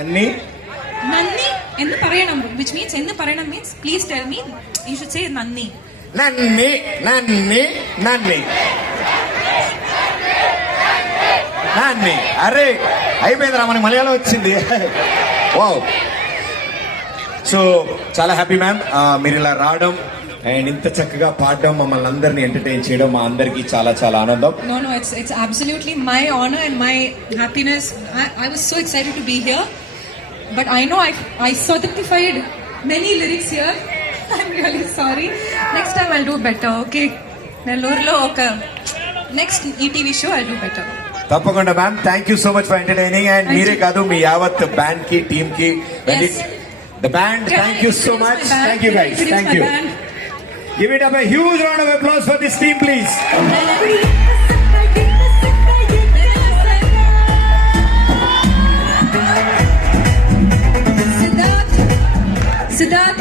Nanni. Nanni ennu parayanam, which means ennu parayanam means please tell me. You should say Nanni. Nanni, Nanni, Nanni. Nanni. అరే అయిపోయిందిరా మనకి మలయాళం వచ్చింది. Wow. So చాలా happy ma'am మీరు ఇలా రావడం అండ్ ఇంత చక్కగా పాడడం మమ్మల్ని అందరినీ ఎంటర్టైన్ చేయడం మా అందరికీ చాలా చాలా ఆనందం. No, it's absolutely my honor and my happiness. I was so excited to be here, but I know I certified many lyrics here. I'm really sorry. Next time I'll do better. Okay, Nellore oka next ETV show I'll do better. తప్పకుండా ma'am thank you so much for entertaining and మీరే కాదు మీ యావత్ బ్యాండ్ కి టీమ్ కి the band thank you so much. Thank you guys. Thank you. Give it up a huge round of applause for this team, please. Siddharth